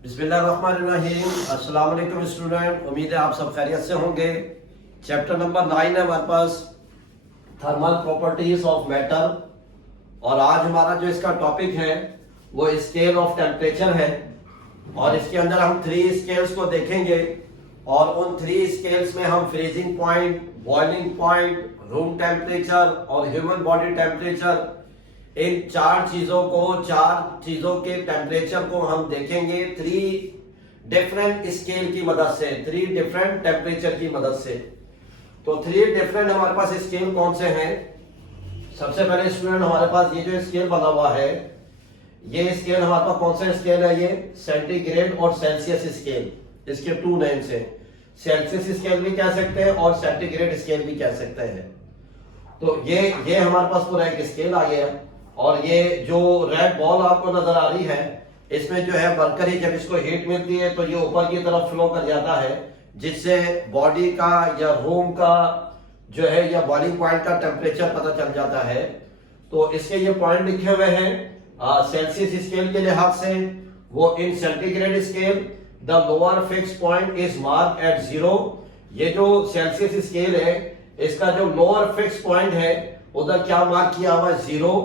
बिस्मिल्लाहिर्रहमानिर्रहीम। अस्सलाम वालेकुम स्टूडेंट, उम्मीद है आप सब खैरियत से होंगे। चैप्टर नंबर 9 है हमारे पास, थर्मल प्रॉपर्टीज ऑफ मेटल। और आज हमारा जो इसका टॉपिक है वो स्केल ऑफ टेम्परेचर है और इसके अंदर हम 3 स्केल्स को देखेंगे और उन 3 स्केल्स में हम freezing point, boiling point, room temperature और ह्यूमन बॉडी टेम्परेचर, इन 4 चीजों के टेम्परेचर को हम देखेंगे 3 डिफरेंट स्केल की मदद से, 3 डिफरेंट टेम्परेचर की मदद से। तो 3 डिफरेंट हमारे पास स्केल कौन से हैं? सबसे पहले स्टूडेंट हमारे पास ये जो स्केल बना हुआ है, ये स्केल हमारे पास कौन सा स्केल है? ये सेंटीग्रेड और सेल्सियस स्केल, इसके 2 नेम्स हैं। सेल्सियस स्केल भी कह सकते हैं और सेंटीग्रेड स्केल भी कह सकते हैं। तो ये हमारे पास पूरा एक स्केल आ गया। और ये जो रेड बॉल आपको नजर आ रही है, इसमें जो है मरकरी जब इसको हीट मिलती है तो ये ऊपर की तरफ फ्लो कर जाता है, जिससे बॉडी का या रूम का जो है या बॉइलिंग पॉइंट का टेम्परेचर पता चल जाता है। तो इसके ये पॉइंट लिखे हुए हैं सेल्सियस स्केल के लिहाज से। वो in centigrade scale the lower fix point is mark at 0। ये जो सेल्सियस स्केल है, इसका जो लोअर फिक्स पॉइंट है उधर क्या मार्क किया हुआ है? 0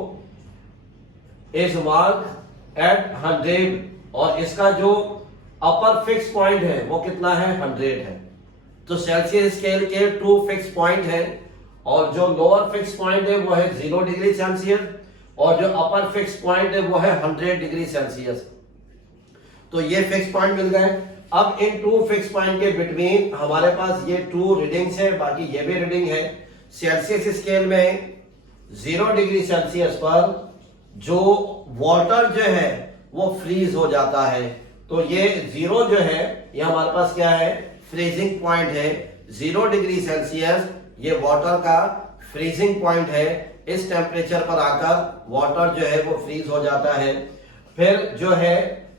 इज मार्क एट 100। और इसका जो अपर फिक्स पॉइंट है वो कितना है? 100 है। तो सेल्सियस स्केल के 2 फिक्स पॉइंट है और जो लोअर फिक्स पॉइंट है वो है 0 डिग्री सेल्सियस और जो अपर फिक्स पॉइंट है वो है 100 डिग्री सेल्सियस। तो ये फिक्स पॉइंट मिल गए। अब इन 2 फिक्स पॉइंट के बिटवीन हमारे पास ये 2 रीडिंग्स है, बाकी ये भी रीडिंग है। सेल्सियस स्केल में 0 डिग्री सेल्सियस पर जो वाटर जो है वो फ्रीज हो जाता है। तो ये 0 जो है ये हमारे पास क्या है? फ्रीजिंग पॉइंट है। 0 डिग्री सेल्सियस ये वाटर का फ्रीजिंग पॉइंट है। इस टेम्परेचर पर आकर वाटर जो है वो फ्रीज हो जाता है। फिर जो है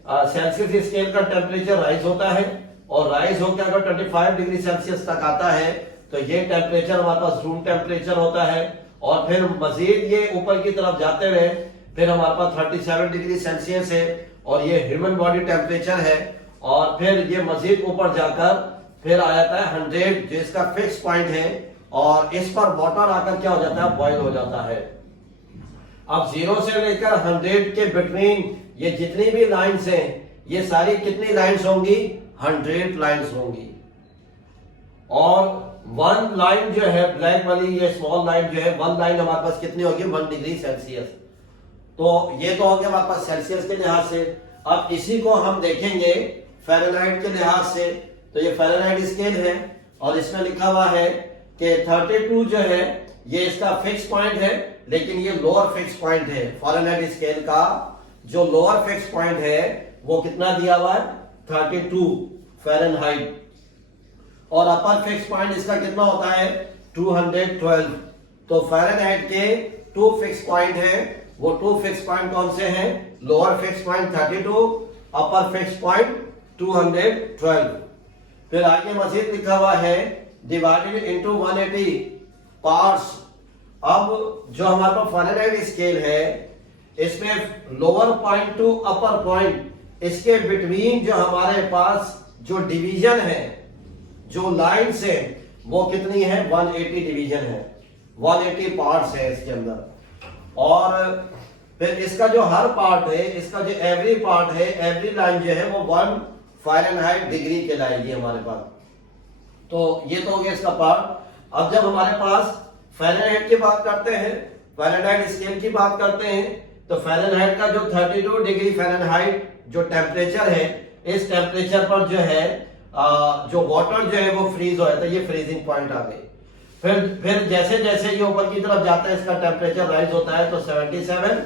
सेल्सियस स्केल का टेम्परेचर राइज होता है और राइज होकर अगर 25 डिग्री सेल्सियस तक आता है तो ये टेम्परेचर हमारे पास रूम टेम्परेचर होता है। और फिर मजीद ये ऊपर की तरफ जाते हुए फिर हमारे पास 37 डिग्री सेल्सियस है और ये ह्यूमन बॉडी टेम्परेचर है। और फिर ये मजीद ऊपर जाकर फिर आ जाता है 100, जो इसका फिक्स पॉइंट है। और इस पर वाटर आकर क्या हो जाता है? बॉयल हो जाता है। अब 0 से लेकर 100 के बिटवीन ये जितनी भी लाइंस हैं, ये सारी कितनी लाइंस होंगी? 100 लाइंस होंगी। और 1 लाइन जो है ब्लैक वाली, ये स्मॉल लाइन जो है, 1 लाइन हमारे पास कितनी होगी? 1 डिग्री सेल्सियस। तो ये तो हो गया हमारे पास सेल्सियस के लिहाज से। अब इसी को हम देखेंगे फ़ारेनहाइट के लिहाज से। तो ये फ़ारेनहाइट स्केल है और इसमें लिखा हुआ है कि 32 जो है ये इसका फिक्स पॉइंट है, लेकिन ये लोअर फिक्स पॉइंट है। फ़ारेनहाइट स्केल का जो लोअर फिक्स पॉइंट है वो कितना दिया हुआ है? 32 फ़ारेनहाइट। और अपर फिक्स पॉइंट इसका कितना होता है? 212। तो फ़ारेनहाइट के 2 फिक्स पॉइंट है। वो 2 फिक्स पॉइंट कौन से हैं? Lower fix point 32, upper fix point 212। फिर आगे मजीद लिखा हुआ है डिवाइडेड इनटू 180 पार्ट्स। अब जो हमारे पास फ़ारेनहाइट स्केल है, इसमें लोअर पॉइंट टू अपर पॉइंट, इसके बिटवीन जो हमारे पास जो डिवीजन है, जो लाइन्स है, वो कितनी है? 180 डिवीजन है, 180 पार्ट्स है इसके अंदर। और फिर इसका जो हर पार्ट है, इसका जो एवरी पार्ट है, एवरी लाइन जो है वो 1 फ़ारेनहाइट डिग्री कहलाएगी हमारे पास। तो ये तो हो गया इसका पार्ट। अब जब हमारे पास फ़ारेनहाइट की बात करते हैं, फ़ारेनहाइट स्केल की बात करते हैं, तो फ़ारेनहाइट का जो 32 डिग्री फ़ारेनहाइट जो टेम्परेचर है, इस टेम्परेचर पर जो है जो वाटर जो है वो फ्रीज हो जाता है। ये फ्रीजिंग पॉइंट आ गई। फिर जैसे जैसे ये ऊपर की तरफ जाता है, इसका टेम्परेचर राइज होता है। तो 77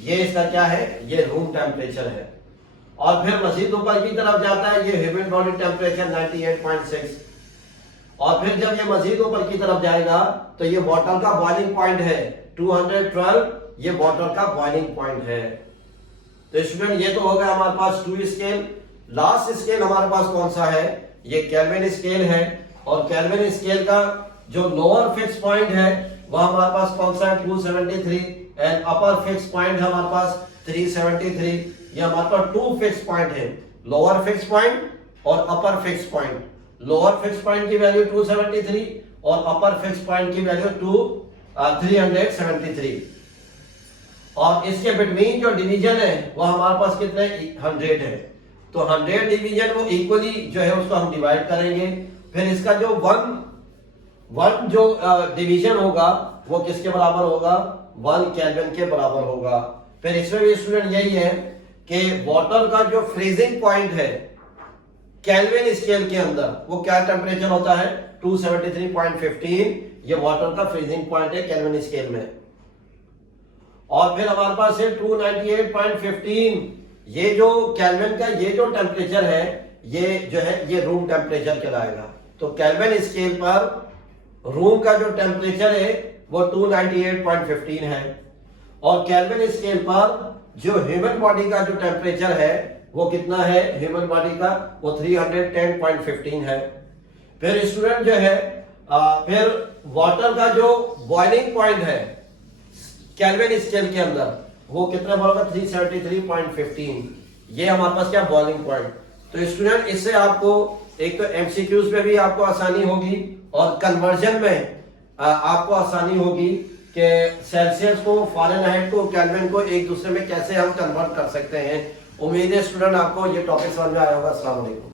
ये इसका क्या है? ये रूम टेम्परेचर है। और फिर मजीद ऊपर की तरफ जाता है, ये ह्यूमन बॉडी टेम्परेचर 98.6। और फिर जब ये मजीद ऊपर की तरफ जाएगा तो ये वाटर का बॉइलिंग पॉइंट है 212, ये वाटर का बॉइलिंग पॉइंट है। तो स्टूडेंट ये तो हो गया हमारे पास 2 स्केल। लास्ट स्केल हमारे पास कौन सा है? ये केल्विन स्केल है। और केल्विन स्केल का जो लोअर फिक्स पॉइंट है वह हमारे पास कौन सा है? 273। एंड अपर फिक्स पॉइंट हमारे पास 373। ये हमारे पास 2 फिक्स पॉइंट है। लोअर फिक्स पॉइंट और upper fix point. Lower fix point की वैल्यू 273 और अपर फिक्स पॉइंट की वैल्यू 373। और इसके बिटवीन जो डिवीजन है वो हमारे पास कितने 100 है, तो 100 डिवीजन वो इक्वली जो है उसको हम डिवाइड करेंगे। फिर इसका जो वन जो डिवीजन होगा वो किसके बराबर होगा, 1 केल्विन के बराबर होगा। फिर इसमें भी स्टूडेंट यही है कि वाटर का जो फ्रीजिंग पॉइंट है केल्विन स्केल के अंदर वो क्या टेम्परेचर होता है 273.15, ये वाटर का फ्रीजिंग पॉइंट है केल्विन स्केल में। और फिर हमारे पास है 298.15, ये जो केल्विन का ये जो टेम्परेचर है ये जो है ये रूम टेम्परेचर कहलाएगा। तो केल्विन स्केल पर रूम का जो टेम्परेचर है वो 298.15 है और केल्विन स्केल पर जो ह्यूमन बॉडी का जो टेम्परेचर है वो कितना है, ह्यूमन बॉडी का वो 310.15 है। फिर स्टूडेंट जो है फिर वाटर का जो बॉइलिंग पॉइंट है केल्विन स्केल के अंदर वो कितना होगा 373.15, ये हमारे पास क्या बॉइलिंग पॉइंट। तो स्टूडेंट इससे आपको एक तो एमसीक्यूज में भी आपको आसानी होगी और कन्वर्जन में आपको आसानी होगी कि सेल्सियस को, फ़ारेनहाइट को, केल्विन को एक दूसरे में कैसे हम कन्वर्ट कर सकते हैं। उम्मीद है स्टूडेंट आपको ये टॉपिक समझ में आया होगा। अस्सलाम वालेकुम।